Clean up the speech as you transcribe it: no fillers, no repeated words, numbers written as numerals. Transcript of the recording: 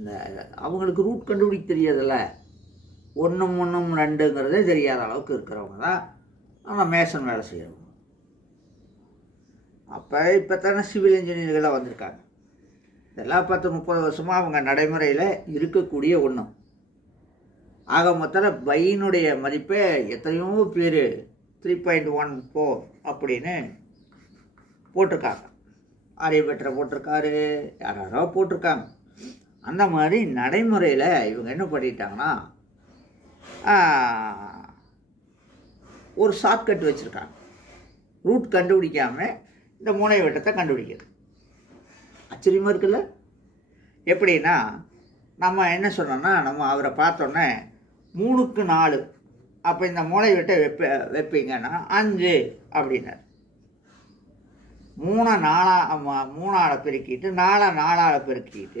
இந்த அவங்களுக்கு ரூட் கண்டுபிடிக்க தெரியாதுல்ல, ஒன்றும் ஒன்றும் ரெண்டுங்கிறதே தெரியாத அளவுக்கு இருக்கிறவங்க தான் நம்ம மேசன் வேலை செய்கிறவங்க. இப்போ தானே சிவில் இன்ஜினியர்களாக வந்திருக்காங்க. இதெல்லாம் 10-30 வருஷமாக அவங்க நடைமுறையில் இருக்கக்கூடிய ஒன்று. ஆக மொத்தத்தில் பையினுடைய மதிப்பே எத்தனையோ பேர் 3.14 அப்படின்னு போட்டிருக்காங்க. ஆரியபெட்டரை போட்டிருக்காரு, யாரோ போட்டிருக்காங்க. அந்த மாதிரி நடைமுறையில் இவங்க என்ன பண்ணிட்டாங்கன்னா ஒரு ஷார்ட்கட் வச்சுருக்காங்க. ரூட் கண்டுபிடிக்காமல் இந்த மூளை வெட்டத்தை கண்டுபிடிக்கிறது. ஆச்சரியமாக இருக்குல்ல? எப்படின்னா, நம்ம என்ன சொன்னோம்னா, நம்ம அவரை பார்த்தோன்னே 3க்கு 4, அப்போ இந்த மூளை வெட்டை வைப்பீங்கன்னா 5 அப்படின்னார். 3 4 பெருக்கிட்டு 4 4 பெருக்கிட்டு